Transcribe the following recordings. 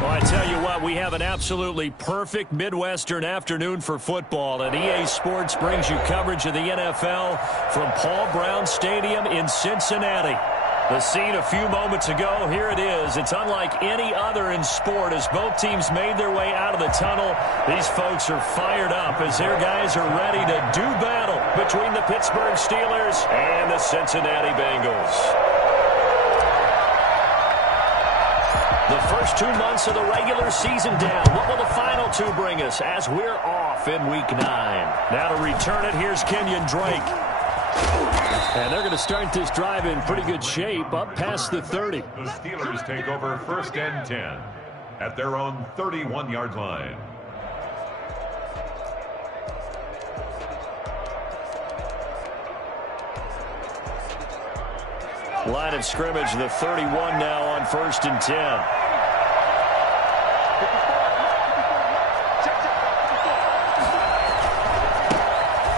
Well, I tell you what, we have an absolutely perfect Midwestern afternoon for football, and EA Sports brings you coverage of the NFL from Paul Brown Stadium in Cincinnati. The scene a few moments ago, here it is. It's unlike any other in sport as both teams made their way out of the tunnel. These folks are fired up as their guys are ready to do battle between the Pittsburgh Steelers and the Cincinnati Bengals. The first 2 months of the regular season down. What will the final two bring us as we're off in Week 9? Now to return it, here's Kenyon Drake. And they're going to start this drive in pretty good shape, up past the 30. The Steelers take over 1st and 10 at their own 31-yard line. Line of scrimmage, the 31 now on 1st and 10.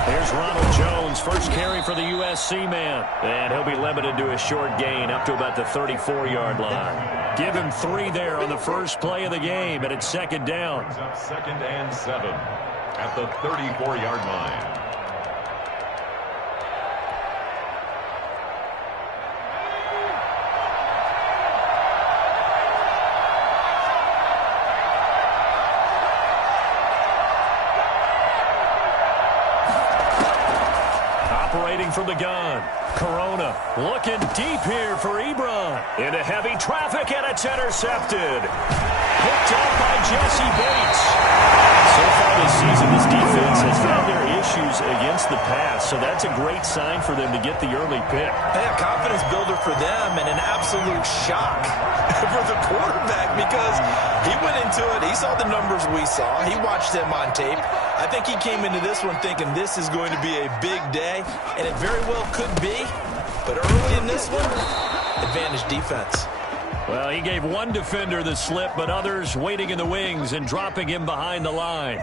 Here's Ronald Jones, first carry for the USC man. And he'll be limited to a short gain up to about the 34-yard line. Give him 3 there on the first play of the game, and it's 2nd down. Up 2nd and 7 at the 34-yard line. From the gun. Corona looking deep here for Ebron. Into heavy traffic, and it's intercepted. Picked up by Jesse Bates. So far this season, this defense has found their issues against the pass, so that's a great sign for them to get the early pick. A confidence builder for them and an absolute shock for the quarterback because he went into it. He saw the numbers we saw. He watched them on tape. I think he came into this one thinking this is going to be a big day, and it very well could be. But early in this one, advantage defense. Well, he gave one defender the slip, but others waiting in the wings and dropping him behind the line.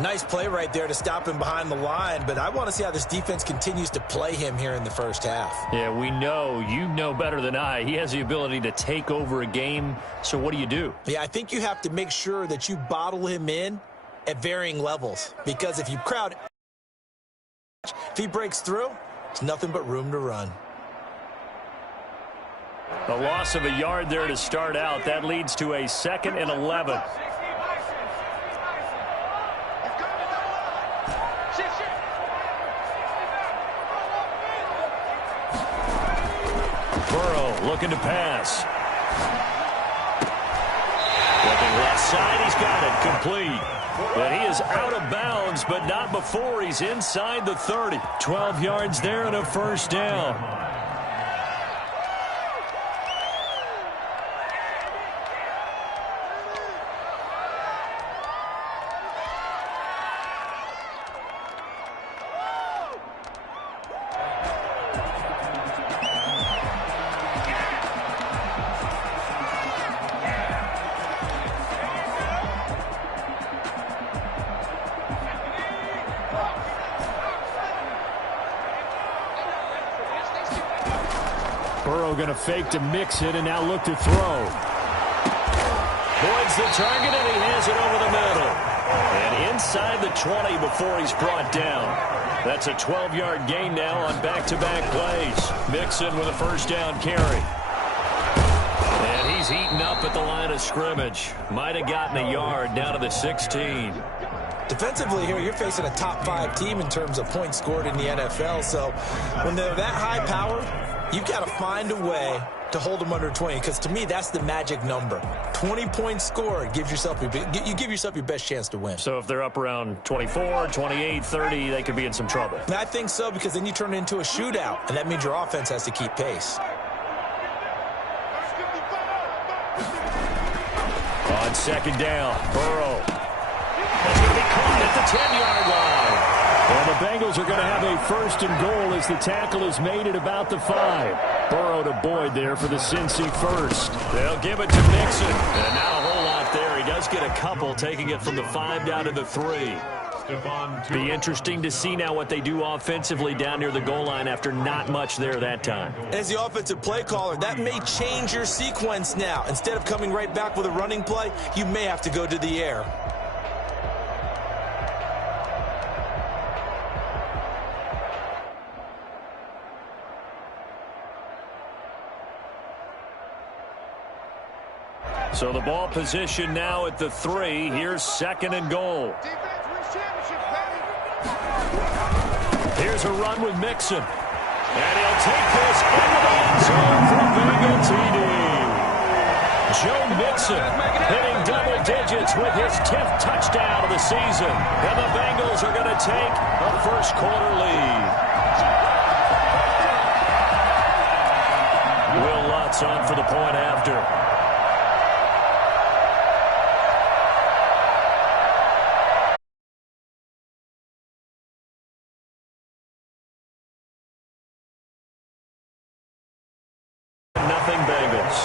Nice play right there to stop him behind the line, but I want to see how this defense continues to play him here in the first half. Yeah, we know. You know better than I. He has the ability to take over a game, so what do? Yeah, I think you have to make sure that you bottle him in at varying levels, because if you crowd, if he breaks through, it's nothing but room to run. The loss of a yard there to start out. That leads to a 2nd and 11. Burrow looking to pass. Looking left side, he's got it, complete. But he is out of bounds, but not before he's inside the 30. 12 yards there and a 1st down. Going to fake to mix it and now look to throw. Boyd's the target, and he has it over the middle. And inside the 20 before he's brought down. That's a 12-yard gain now on back-to-back plays. Mixon with a 1st down carry. And he's eaten up at the line of scrimmage. Might have gotten a yard down to the 16. Defensively here, you're facing a top 5 team in terms of points scored in the NFL. So when they're that high power, you've got to find a way to hold them under 20, because to me, that's the magic number. 20 points scored gives yourself you give yourself your best chance to win. So if they're up around 24, 28, 30, they could be in some trouble. I think so, because then you turn it into a shootout, and that means your offense has to keep pace. On 2nd down, Burrow. That's going to be caught at the 10-yard line. And the Bengals are going to have a 1st and goal as the tackle is made at about the 5. Burrow to Boyd there for the Cincy 1st. They'll give it to Mixon. And not a whole lot there. He does get a couple, taking it from the 5 down to the 3. Be interesting to see now what they do offensively down near the goal line after not much there that time. As the offensive play caller, that may change your sequence now. Instead of coming right back with a running play, you may have to go to the air. So the ball position now at the 3. Here's 2nd and goal. Here's a run with Mixon. And he'll take this into the end zone for a Bengal TD. Joe Mixon hitting double digits with his 10th touchdown of the season. And the Bengals are going to take a first-quarter lead. Will Lutz on for the point after. Nothing Bengals.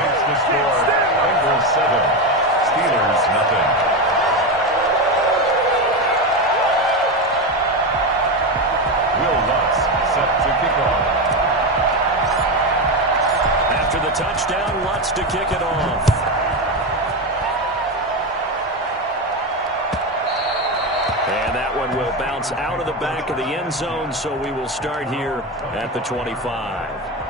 Makes the score Bengals 7, Steelers nothing. Will Lutz set to kick off. After the touchdown, Lutz to kick it off. And that one will bounce out of the back of the end zone, so we will start here at the 25.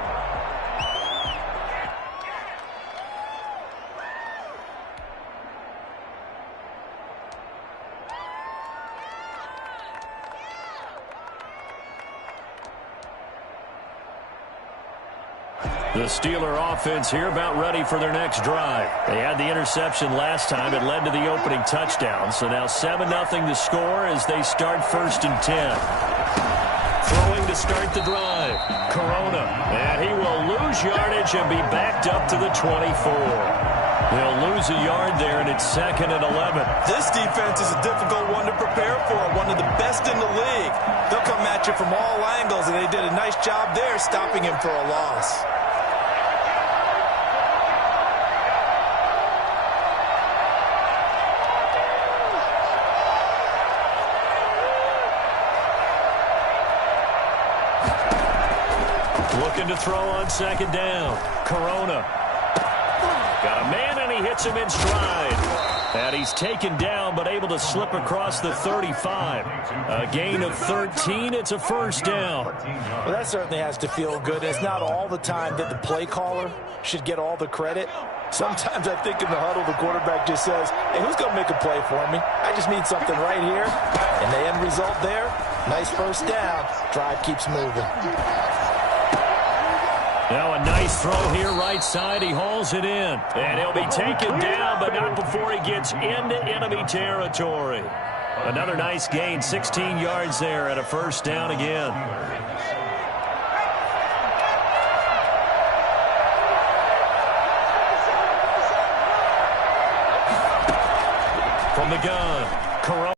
The Steeler offense here about ready for their next drive. They had the interception last time. It led to the opening touchdown. So now 7-0 to score as they start 1st and 10. Throwing to start the drive. Corona. And he will lose yardage and be backed up to the 24. They'll lose a yard there, and it's 2nd and 11. This defense is a difficult one to prepare for, one of the best in the league. They'll come at you from all angles, and they did a nice job there stopping him for a loss. Looking to throw on 2nd down. Corona. Got a man, and he hits him in stride. And he's taken down, but able to slip across the 35. A gain of 13. It's a 1st down. Well, that certainly has to feel good. It's not all the time that the play caller should get all the credit. Sometimes I think in the huddle, the quarterback just says, hey, who's going to make a play for me? I just need something right here. And the end result there, nice 1st down. Drive keeps moving. Now a nice throw here right side. He hauls it in. And he'll be taken down, but not before he gets into enemy territory. Another nice gain, 16 yards there at a 1st down again. From the gun, Corona.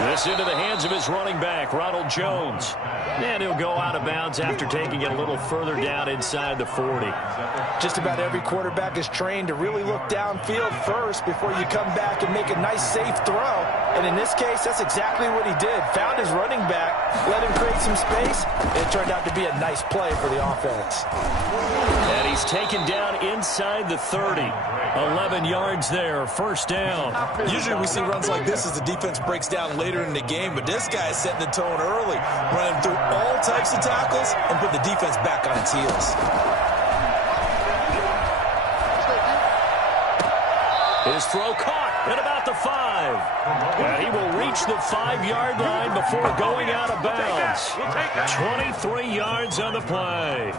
This into the hands of his running back, Ronald Jones. And he'll go out of bounds after taking it a little further down inside the 40. Just about every quarterback is trained to really look downfield first before you come back and make a nice, safe throw. And in this case, that's exactly what he did. Found his running back, let him create some space, and it turned out to be a nice play for the offense. And he's taken down inside the 30. 11 yards there, 1st down. Usually we see runs like this as the defense breaks down later in the game, but this guy's setting the tone early, running through all types of tackles and put the defense back on its heels. His throw caught at about the 5. And he will reach the 5-yard line before going out of bounds. 23 yards on the play.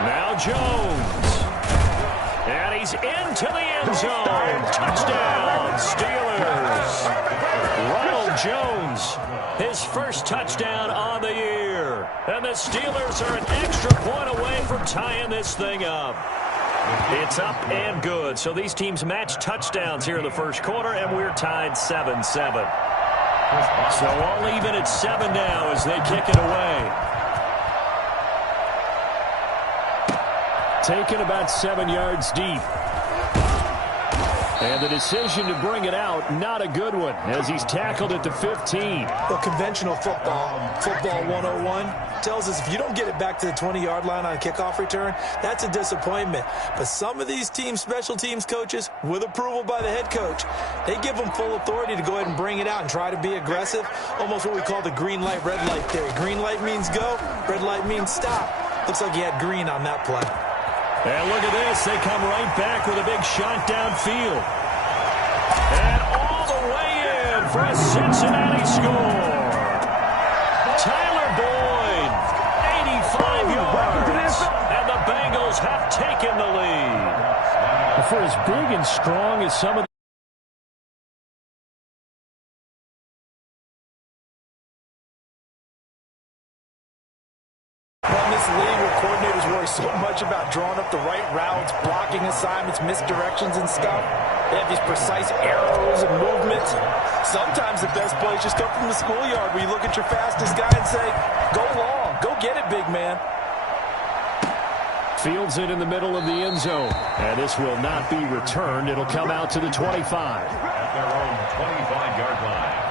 Now Jones. And he's into the end zone. Touchdown, Steelers. Ronald Jones, his 1st touchdown on the year. And the Steelers are an extra point away from tying this thing up. It's up and good. So these teams match touchdowns here in the 1st quarter, and we're tied 7-7. So all even at 7 now as they kick it away. taken about 7 yards deep. And the decision to bring it out, not a good one, as he's tackled at the 15. Well, conventional football 101, tells us if you don't get it back to the 20-yard line on a kickoff return, that's a disappointment. But some of these special teams coaches, with approval by the head coach, they give them full authority to go ahead and bring it out and try to be aggressive, almost what we call the green light, red light theory. Green light means go, red light means stop. Looks like he had green on that play. And look at this. They come right back with a big shot downfield. And all the way in for a Cincinnati score. Tyler Boyd, 85 yards. And the Bengals have taken the lead. For as big and strong as some of league where coordinators worry so much about drawing up the right routes, blocking assignments, misdirections and stuff. They have these precise arrows and movements. Sometimes the best plays just come from the schoolyard where you look at your fastest guy and say, go long, go get it, big man. Fields it in the middle of the end zone. And this will not be returned. It'll come out to the 25. At their own 25-yard line.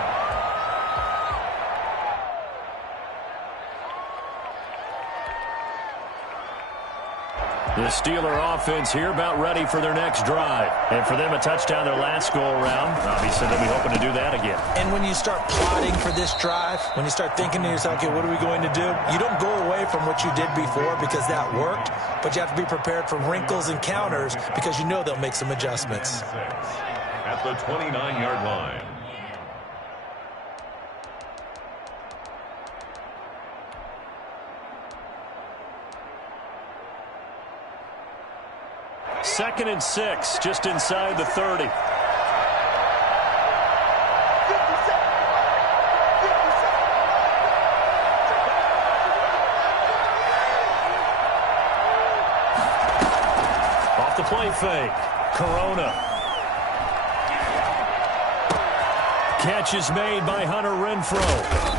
The Steeler offense here about ready for their next drive. And for them, a touchdown their last go-around. Obviously, they'll be hoping to do that again. And when you start plotting for this drive, when you start thinking to yourself, okay, what are we going to do? You don't go away from what you did before because that worked, but you have to be prepared for wrinkles and counters because you know they'll make some adjustments. At the 29-yard line. Second and 6, just inside the 30. Off the play fake. Corona. Catch is made by Hunter Renfrow.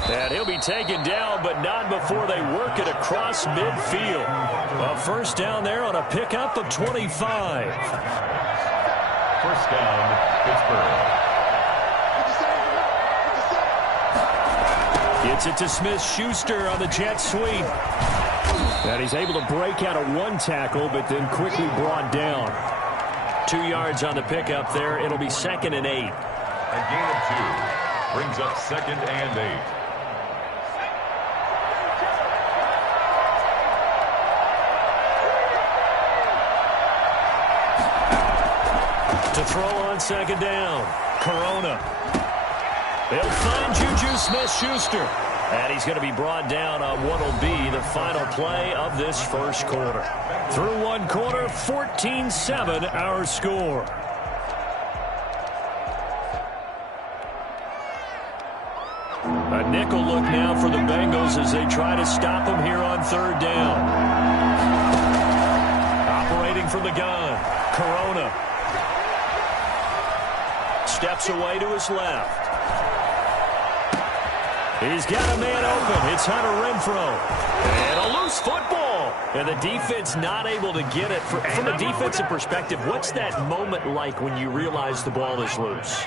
And he'll be taken down, but not before they work it across midfield. A first down there on a pickup of 25. First down, Pittsburgh. Gets it to Smith-Schuster on the jet sweep. And he's able to break out of one tackle, but then quickly brought down. 2 yards on the pickup there. It'll be second and 8. A gain of 2 brings up second and 8. To throw on second down. Corona. They'll find Juju Smith-Schuster. And he's going to be brought down on what will be the final play of this first quarter. Through one quarter, 14-7 our score. A nickel look now for the Bengals as they try to stop him here on third down. Operating from the gun, Corona. Steps away to his left. He's got a man open. It's Hunter Renfrow. And a loose football. And the defense not able to get it. From a defensive perspective, what's that moment like when you realize the ball is loose?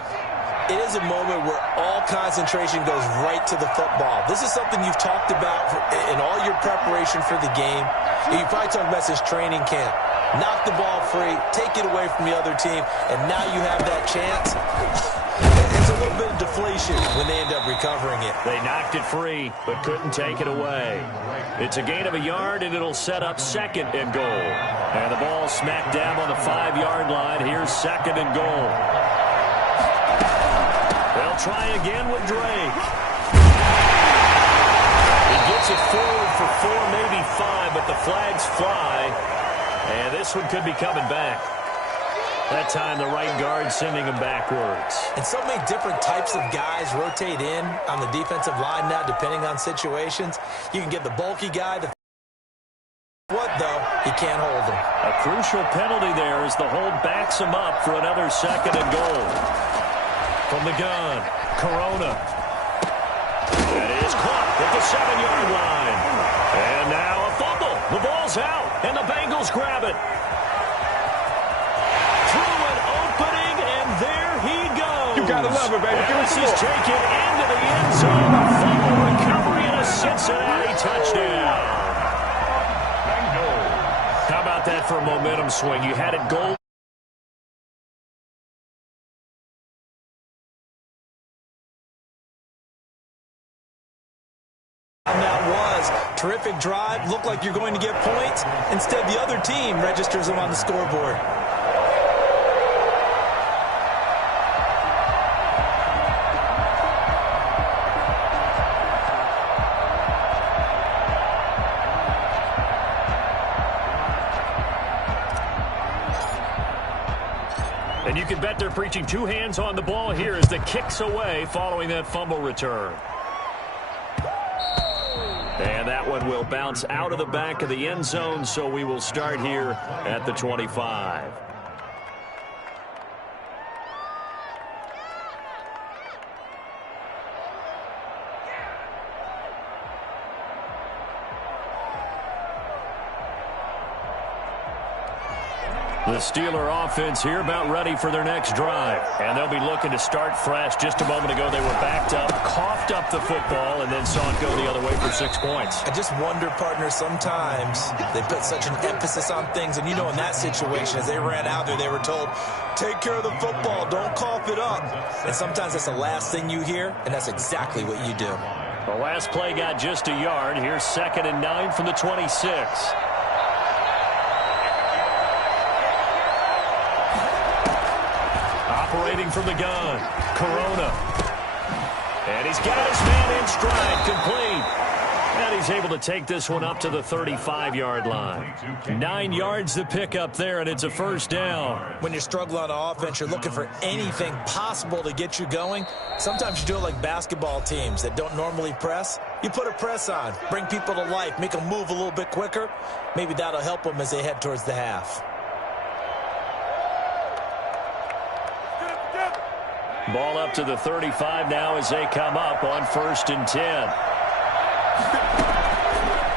It is a moment where all concentration goes right to the football. This is something you've talked about in all your preparation for the game. You probably talked about since training camp. Knock the ball free, take it away from the other team, and now you have that chance. It's a little bit of deflation when they end up recovering it. They knocked it free, but couldn't take it away. It's a gain of a yard, and it'll set up second and goal. And the ball smack dab on the 5-yard line. Here's second and goal. They'll try again with Drake. He gets it forward for 4, maybe 5, but the flags fly. And this one could be coming back. That time the right guard sending him backwards. And so many different types of guys rotate in on the defensive line now depending on situations. You can get the bulky guy. What, though? He can't hold him. A crucial penalty there as the hold backs him up for another second and goal. From the gun, Corona. That is caught at the 7-yard line. And now a fumble. The ball's ball's out, and the Bengals grab it. Through an opening, and there he goes. You gotta love it, baby. As he's taken into the end zone, a fumble recovery and a Cincinnati touchdown. How about that for a momentum swing? You had it goal. That was terrific drive. Looked like you're going to get points. Instead, the other team registers them on the scoreboard. And you can bet they're preaching two hands on the ball here as the kick's away following that fumble return. And that one will bounce out of the back of the end zone, so we will start here at the 25. The Steeler offense here about ready for their next drive. And they'll be looking to start fresh. Just a moment ago, they were backed up, coughed up the football, and then saw it go the other way for 6 points. I just wonder, partner, sometimes they put such an emphasis on things. And, you know, in that situation, as they ran out there, they were told, take care of the football, don't cough it up. And sometimes that's the last thing you hear, and that's exactly what you do. The last play got just a yard. Here's 2nd and 9 from the 26. Operating from the gun, Corona. And he's got his man in stride, complete. And he's able to take this one up to the 35-yard line. 9 yards to pick up there, and it's a first down. When you're struggling on offense, you're looking for anything possible to get you going. Sometimes you do it like basketball teams that don't normally press. You put a press on, bring people to life, make them move a little bit quicker. Maybe that'll help them as they head towards the half. Ball up to the 35 now as they come up on 1st and 10.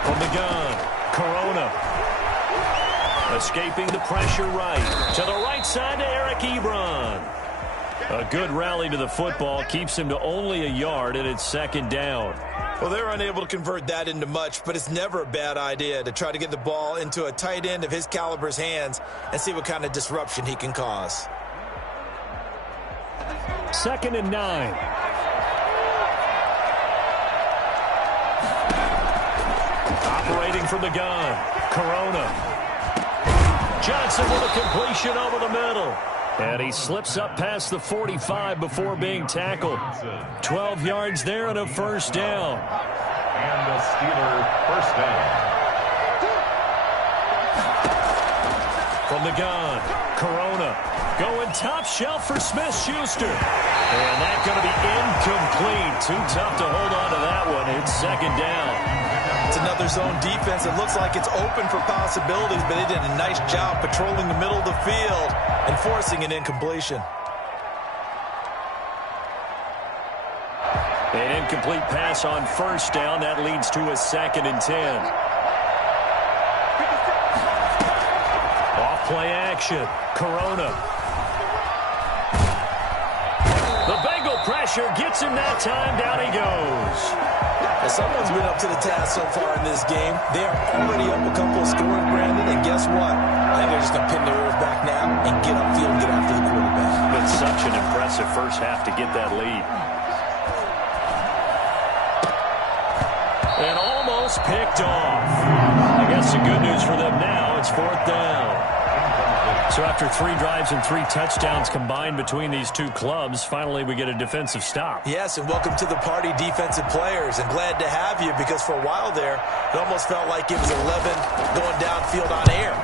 From the gun, Corona. Escaping the pressure right. To the right side to Eric Ebron. A good rally to the football. Keeps him to only a yard, and it's 2nd down. Well, they're unable to convert that into much, but it's never a bad idea to try to get the ball into a tight end of his caliber's hands and see what kind of disruption he can cause. 2nd and 9. Operating from the gun, Corona. Johnson with a completion over the middle. And he slips up past the 45 before being tackled. 12 yards there and a first down. And the Steeler first down. From the gun, Corona. Going top shelf for Smith-Schuster. And that's going to be incomplete. Too tough to hold on to that one. It's 2nd down. It's another zone defense. It looks like it's open for possibilities, but they did a nice job patrolling the middle of the field and forcing an incompletion. An incomplete pass on first down. That leads to a 2nd and 10. Off play action. Corona. The Bengal pressure gets him that time. Down he goes. Well, someone's been up to the task so far in this game. They are already up a couple of scores, Brandon, and guess what? I think they're just going to pin their ears back now and get upfield and get after the quarterback. Been such an impressive first half to get that lead. And almost picked off. I guess the good news for them now, it's 4th down. So after 3 drives and 3 touchdowns combined between these two clubs, finally we get a defensive stop. Yes, and welcome to the party, defensive players. And glad to have you because for a while there, it almost felt like it was 11 going downfield on air.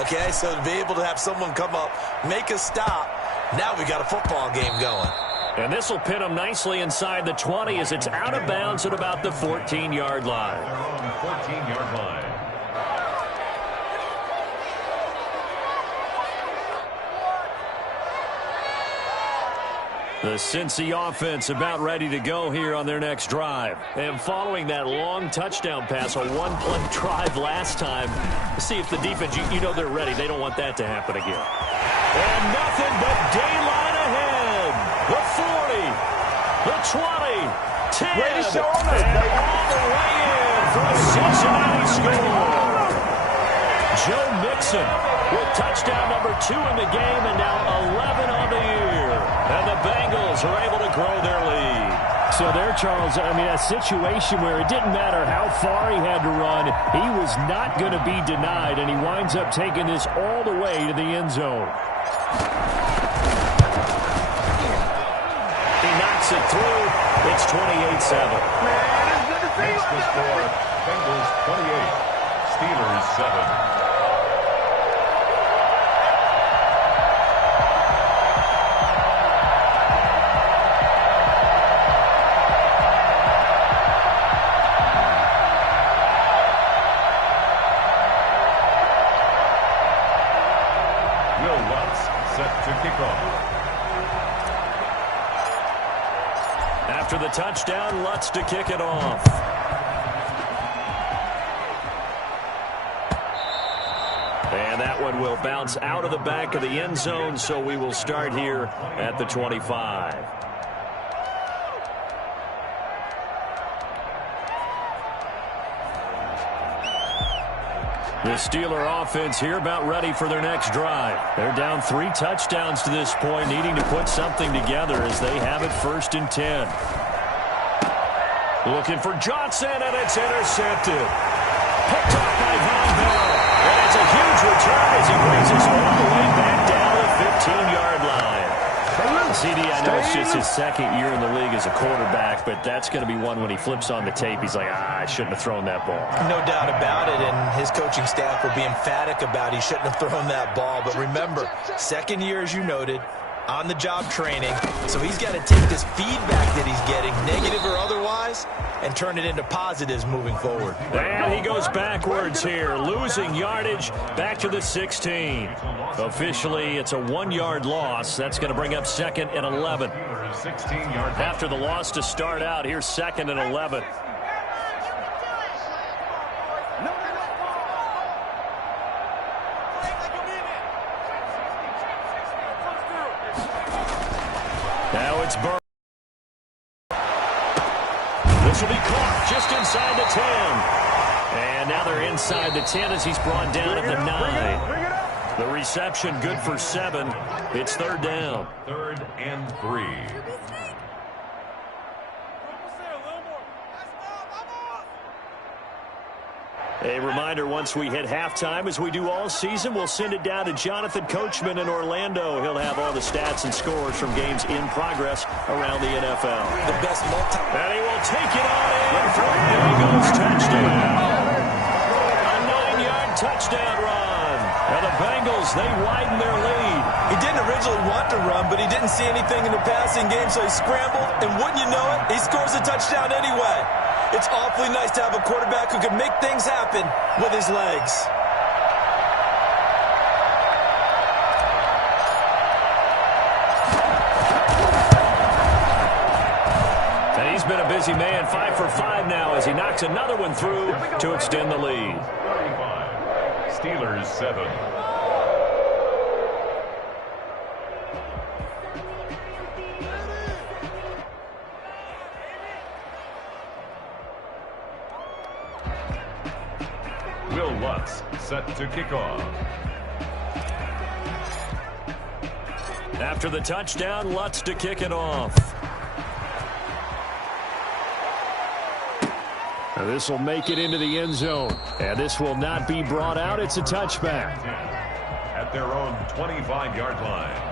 Okay, so to be able to have someone come up, make a stop, now we got a football game going. And this will pin them nicely inside the 20 as it's out of bounds at about the 14-yard line. Their own 14-yard line. The Cincy offense about ready to go here on their next drive. And following that long touchdown pass, a one-play drive last time, see if the defense, you know they're ready. They don't want that to happen again. And nothing but daylight ahead. The 40, the 20, 10, and all the way in for a Cincinnati score. Joe Mixon with touchdown number 2 in the game and now 11 on the year. And the Bengals are able to grow their lead. So there, Charles, I mean, a situation where it didn't matter how far he had to run, he was not going to be denied, and he winds up taking this all the way to the end zone. He knocks it through. It's 28-7. Next to score, Bengals 28, Steelers 7. After the touchdown, Lutz to kick it off. And that one will bounce out of the back of the end zone, so we will start here at the 25. The Steeler offense here about ready for their next drive. They're down 3 touchdowns to this point, needing to put something together as they have it 1st and 10. Looking for Johnson, and it's intercepted. Picked up by Von Bell. And it's a huge return as he brings us all the way back down the 15-yard line. CD, I know it's just his 2nd year in the league as a quarterback, but that's going to be one when he flips on the tape, he's like, I shouldn't have thrown that ball. No doubt about it, and his coaching staff will be emphatic about he shouldn't have thrown that ball. But remember, 2nd year, as you noted, on-the-job training, so he's got to take this feedback that he's getting, negative or otherwise, and turn it into positives moving forward. And he goes backwards here, losing yardage back to the 16. Officially, it's a 1-yard loss. That's going to bring up 2nd and 11. After the loss to start out, here's 2nd and 11. Now it's Burrow. This will be caught just inside the 10. And now they're inside the 10 as he's brought down at the 9. The reception good for 7. It's 3rd down. 3rd and 3. A reminder, once we hit halftime, as we do all season, we'll send it down to Jonathan Coachman in Orlando. He'll have all the stats and scores from games in progress around the NFL. The best and he will take it on in for a Bengals touchdown. A 9-yard touchdown run. And the Bengals, they widen their lead. He didn't originally want to run, but he didn't see anything in the passing game, so he scrambled, and wouldn't you know it, he scores a touchdown anyway. It's awfully nice to have a quarterback who can make things happen with his legs. And he's been a busy man, 5 for 5 now as he knocks another one through to extend the lead. 35, Steelers 7. Lutz set to kick off. After the touchdown, Lutz to kick it off. Now this will make it into the end zone. And this will not be brought out. It's a touchback. At their own 25-yard line.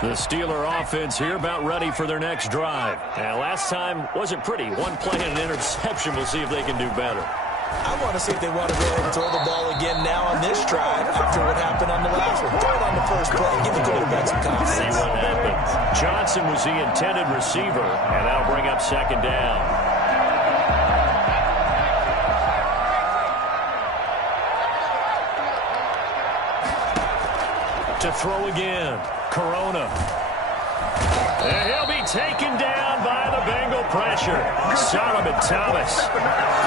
The Steeler offense here about ready for their next drive. And last time wasn't pretty. 1 play and an interception. We'll see if they can do better. I want to see if they want to go ahead and throw the ball again now on this drive after what happened on the last one. Throw it on the first play. Give the quarterback some confidence. See what happens. Johnson was the intended receiver, and that'll bring up 2nd down. to throw again. Corona. And he'll be taken down by the Bengal pressure. Solomon Thomas.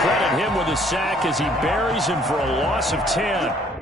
Credit him with a sack as he buries him for a loss of 10.